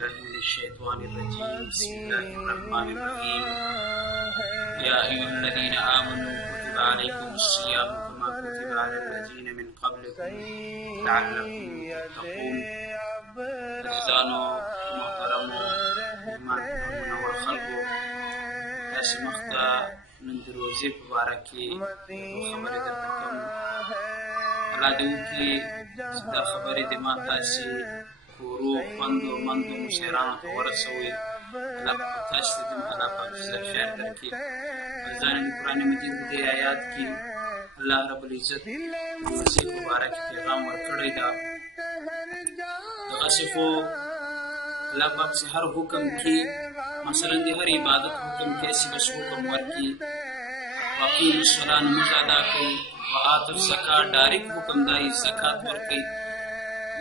بالله من الشيطان الرجيم بسم الله الرحمن الرحيم يا أيها الذين آمنوا كتب عليكم الصيام كما كتب على الذين من قبلكم لعلكم تتقون. عزیزانو محترمو منور خلکو، تاسې مخته نن د روژې په باره کې یو خبرې درته کوم. الله دې وکړي چې دا خبرې دې ما تاسې کورو خوندو مندو مشرانو ته ورسوئ. الله پاک تاسې ته دې الله پاک جزا خیر درکړي. عزیزانو د قرآن مجید په دې آیات کې الله رب العزت د روژې په باره کې پیغام ورکړی ده. دغسې خو الله پاک چې هر حکم کې مثلا د هر عبادت حکم کې چې بس حکم ورکړي واقعي الصلاة نماز ادا کوي، وآتوا الزکات ډایرکټ حکم دی زکات ورکوي.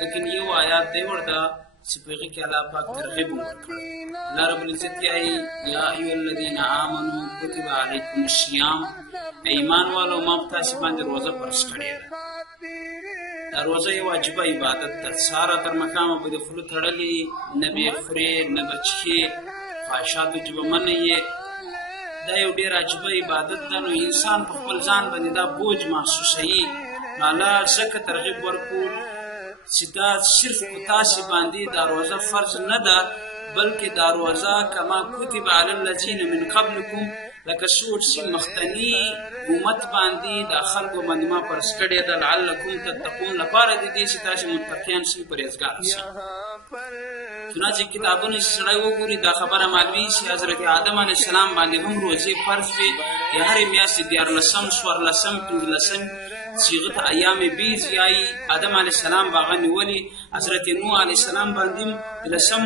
لیکن یو آیات دی ورته چې په هغې کې الله پاک ترغیب ورکړی. الله رب العزت یایي یا ایها الذین آمنوا کتب علیکم الصیام، ایمان والو ما په تاسې باندې روژه فرض کړې ده. دا روژه یو عجیبه عبادت ده. سهاره تر ماښامه به د خولو تړلې، نه به یې خورې نه به څښې، خواهشاتو چې به منې یې. دا یو ډېر عجیبه عبادت ده. نو انسان په خپل ځان باندې دا بوج محسوسوي. نو الله ځکه ترغیب ورکړو چې دا صرف په تاسې باندې دا روژه فرض نه ده، بلکې دا روژه کما کتب علی الذین من قبلکم، لکه څوک چې مخکني امت باندې دا خلکو باندې ما فرض کړې ده، لعلکم تتقون، لپاره د دې چې تاسې متقیان شئ، پرهیزګاره شئ. چنانچه کتابونه چې سړی وګوري دا خبره معلومي چې حضرت آدم علیه السلام باندې هم روژې فرض وې. د هرې میاشتې 14 14 15 صيغه ایام بیض یایي. آدم علیه السلام به هغه نیولې. حضرت نوح علیه السلام باندې هم 10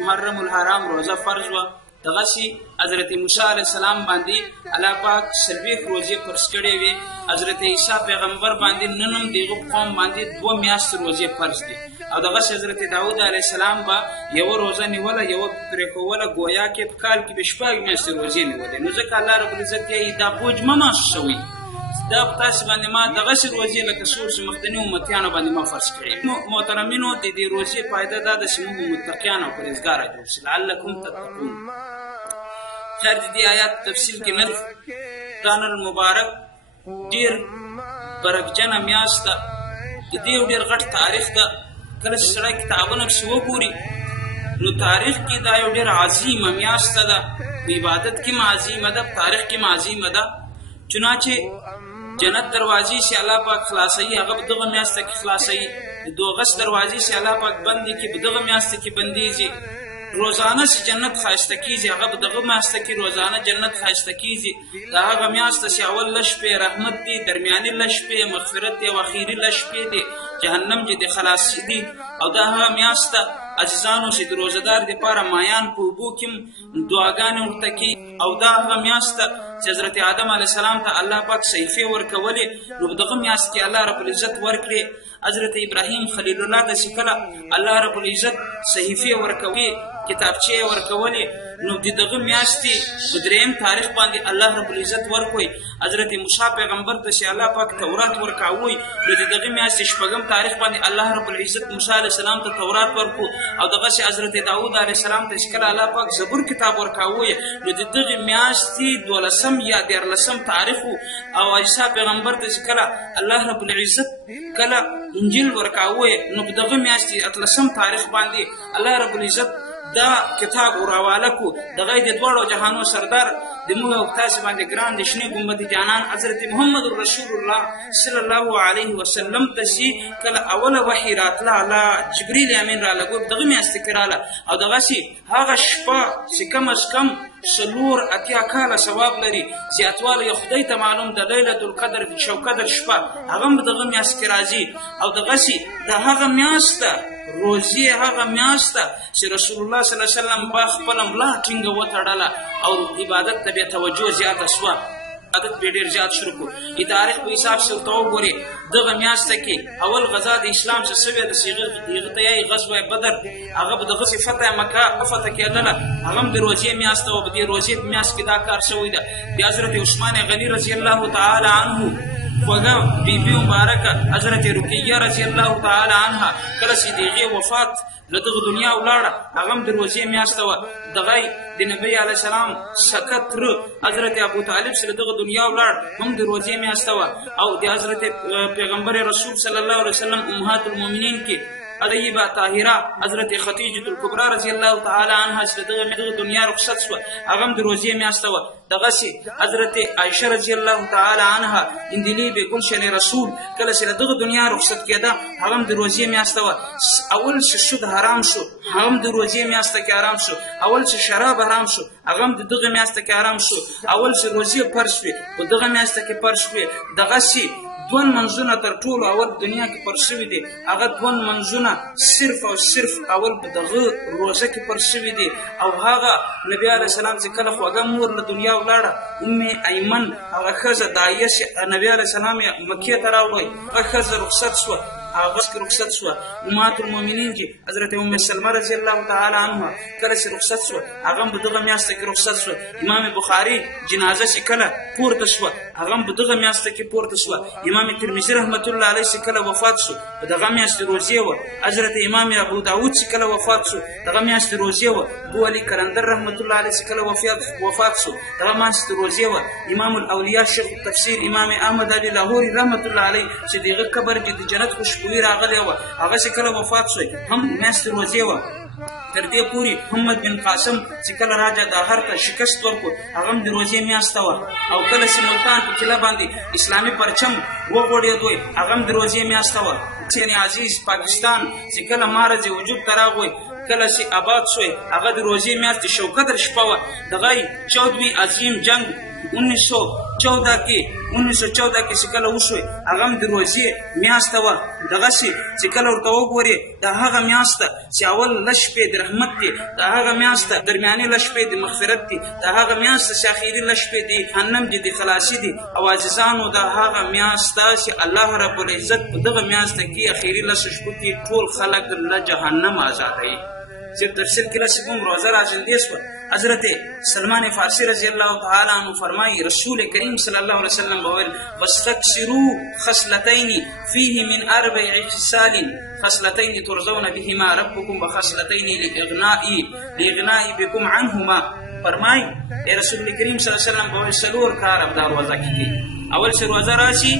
محرم الحرام روژه فرض وه. دغسې حضرت موسی علیه السلام باندې الله پاک 40 روژې فرض کړې وې. حضرت عیسی پیغمبر باندې نن هم د هغه قوم باندې 2 میاشتې روژې فرض دي. او دغسې حضرت داود علیه السلام به یوه روژه نیوله، یوه پرېښوله، گویا کې په کال کې به 6 میاشتې روژې نیولې. نو ځکه الله رب العزت یایي دا بوج مه محسوسوئ، دا په تاسې باندې ما دغسې روژې لکه څوک چې مخکني امتیانو باندې ما فرض کړې. نو محترمینو د دې روژې فایده دا ده چې موږ متقیان او پرهیزګاره جوړ شي، لعلکم تتقون. خیر د دې آیات تفصیل کې نه رمضان المبارک ډېر برکجنه میاشت ده. د دې یو ډېر غټ تاریخ ده. کله چې سړی کتابونه پسې وګوري نو تاریخ کې دا یو ډېر عظیمه میاشته ده. په عبادت کې هم عظیمه ده، په تاریخ کې هم عظیمه ده. چنانچه جنت دروازې چې الله پاک خلاصوي هغه په دغه میاشته کې خلاصوي. د دوغس دروازې چې الله پاک بندې کړي په دغه میاشته کې بندېږي. روزانه چې جنت ښایسته کېږي هغه په دغه میاشته کې روزانه جنت ښایسته کېږي. دا هغه میاشته چې اول 2 شپې رحمت دی، درمیاني 2 شپې مغفرت دی، او اخري 2 شپې دی جهنم چې د خلاصي دي. او دا هغه میاشته عزیزانو چې د روژهدار دپاره مایان په اوبو کې هم دعاګانې ورته کوي. او دا هغه میاشته چې حضرت آدم علیه السلام ته الله پاک صحیفې ورکولې. نو په دغه میاشت کې الله رب العزت ورکړې. حضرت ابراهیم خلیل الله ته چې کله الله رب العزت صحیفې ورکوي، کتابچې یې ورکولې، نو د دغه میاشتې په 3 تاریخ باندې الله رب العزت ورکوي. حضرت موسی پیغمبر ته چې الله پاک تورات ورکاوی، نو د دغه میاشتې 4 تاریخ باندې الله رب العزت موسی علیه السلام ته تورات ورکو. او دغسې حضرت داود علیه السلام ته چې کله الله پاک زبور کتاب ورکاوی، نو د دغې میاشتې 12 یا 14 تاریخ و. او عیسی پیغمبر ته چې کله الله رب العزت کله انجیل ورکاوی، نو په دغه میاشتې 18 تاریخ باندې الله رب العزت دا کتاب راواله کو. دغه د دواړو جهانو سردار د موږ او تاسې باندې ګران د شنې ګنبد جانان حضرت محمد رسول الله صلی الله علیه وسلم ته چې کله اوله وحي راتله، الله جبریل امین رالګو دغه میاشتې کې راله. او دغسې هغه شپه چې کم از کم 4 کاله ثواب لري، زیاتوالی یې خدای ته معلوم د لیلة القدر شوقدر شپه هغه هم دغه میاشت کې راځي. او دغسې د هغه میاشت ده روزې هغه میاشت ده چې رسول الله صلی الله علیه وسلم با خپله ملا ټینګه وتړله او عبادت ته بیا توجه زیاته سوه. عادت به ډېر زیات شروع کړو. د تاریخ په حساب سره ورته وګورې دغه میاشته کې اول غزا د اسلام چې سوې د هغه ته یایي غزوه بدر، هغه به دغسې فتح مکه فتح کېدله، هغه هم د روژې میاشته وه. په دې روژې په میاشت کې دا کار شوی ده. بیا حضرت عثمان غني رضی الله تعالی عنه خوږه بیبي مبارکه حضرت رقیه رضی الله تعالی عنها کله چې د هغې وفات له دغه دنیا ولاړه هغه هم د روژې میاشته وه دغه د نبی علیه السلام سکه تره حضرت ابو طالب چې له دغه دنیا ولاړ هم د روژې میاشته وه او د حضرت پیغمبر رسول صلی الله علیه وسلم امهات المؤمنین کې طیبه طاهره حضرت خدیجه الکبرا رضی الله تعالی عنها چې دغه دنیا رخصت شوه هغه هم د روژې میاشته وه دغسې حضرت عایشه رضی الله تعالی عنها هندلې بې ګلشن رسول کله چې له دغه دنیا رخصت کېده هغه هم د روژې میاشته وه اول چې سود حرام شو هغه هم د روژې میاشته کې حرام شو اول چې شراب حرام شو هغه هم د دغه میاشته کې حرام شو اول چې روژې فرض شوې په دغه میاشته کې فرض شوې دغسې دوه منځونه تر ټولو اول دنیا کې فرض شوي دي هغه دوه منځونه صرف او صرف اول په دغه روژه کې فرض شوي دي او هغه نبي علیه السلام چې کله خوږه مور له دنیا ولاړه ام ایمن هغه ښځه داعیه چې نبي علیه السلام یې مکې ته راوړی هغه ښځه رخصت شوه هغه کې رخصت شوه امهات المؤمنین کې حضرت ام سلمه رضی الله تعالی عنها کله چې رخصت شوه هغه هم په دغه میاشته کې رخصت شوه امام بخاري جنازه چې کله پورته شوه هغه هم په دغه میاشته کې پورته شوه امام ترمذي رحمت الله علیه چې کله وفات شو په دغه میاشتې روژې وه حضرت امام ابو داود چې کله وفات شو دغه میاشتې روژې وه ابو علي کلندر رحمت الله علیه چې کله وفات شو دغه میاشتې روژې وه امام الاولیاء شیخ التفسیر امام احمد علي لاهوري رحمت الله علیه چې د هغه قبر کې د جنت خوشبويي راغلی وه هغه چې کله وفات شوی هم میاشتې روژې وه تر دې پورې محمد بن قاسم چې کله راجا داهر ته شکست ورکړو هغه هم د روژې میاشته وه او کله چې ملتان په قلعه باندې اسلامي پرچم وغوړېد وی هغه هم د روژې میاشته وه حسین عزیز پاکستان چې کله مارج وجوب ته راغی کله چې آباد شوی هغه د روژې میاشتې شوکدر شپه وه دغه 14 عظیم جنگ 1914 کې چې کله وشوی هغه هم د روژې میاشته وه دغسې چې کله ورته وګورې د هغه میاشته چې اول لس شپې د رحمت دی د هغه میاشته درمیاني لس شپې د مغفرت دی د هغه میاشته چې اخري لس شپې د جهنم دي د خلاصي دي او عزیزانو د هغه میاشته چې الله رب العزت په دغه میاشته کې اخري لس شپو کې ټول خلک له جهنم آزادوي چې تفسیر کې لس شپو روژه راژوندې شوه حضرت سلمان فارسی رضی الله تعالی عنہ فرمایي رسول کریم صلی الله علیه وسلم وویل واستكثروا خصلتين فيه من 4 خصال خصلتين ترضون بهما ربكم وخصلتين لاغناء بكم عنهما فرمایي رسول کریم صلی الله علیه وسلم وویل څلور کار ابدا روزه کې اول چې روزه راشي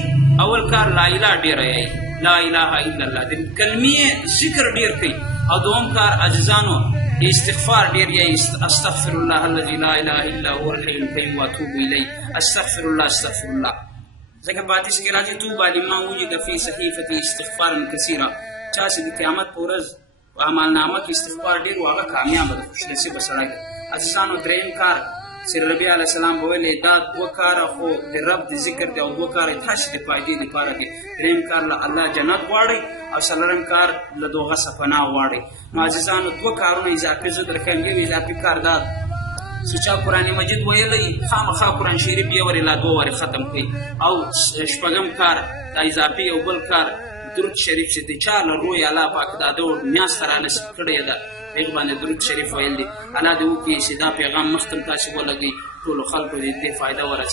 اول کار لا اله ډیر یې لا اله الا الله د کلمې ذکر ډیر کوي او دوم کار عزیزانو استغفار ډیر یې استغفر الله الذي لا اله الا هو الحي القيوم واتوب الیه استغفر الله ځکه په حدیث کې راځي توبه لمن وجد فی صحیفته استغفارا کثیرا چا چې د قیامت په ورځ په عملنامه کې استغفار ډیر و هغه کامیابه ده خوشنصیبه سړی عزیزانو درېیم کار چې نبي علیه السلام وویلې دا دوه کاره خو د رب د ذکر دی او دوه کاره تاسې د فایدې لپاره دی درېیم کار له الله جنت غواړئ او څلورم کار له دوغه څخه پناه غواړئ نو عزیزانو دوه کارونه اضافي زه درکوم یو اضافي کار دا چې چا قرآن مجید ویلی خامخا قرآن شریف یې ورې لا دوه وارې ختم کړي او شپږم کار دا اضافي یو بل کار درود شریف چې د چا له روی الله پاک دا د میاشته رانصیب کړې ده هغې باندې درود شریف ویل دي الله دې وکړي چې دا پیغام مخکې تاسې ولګوئ ټولو خلکو دې فایده ورسوي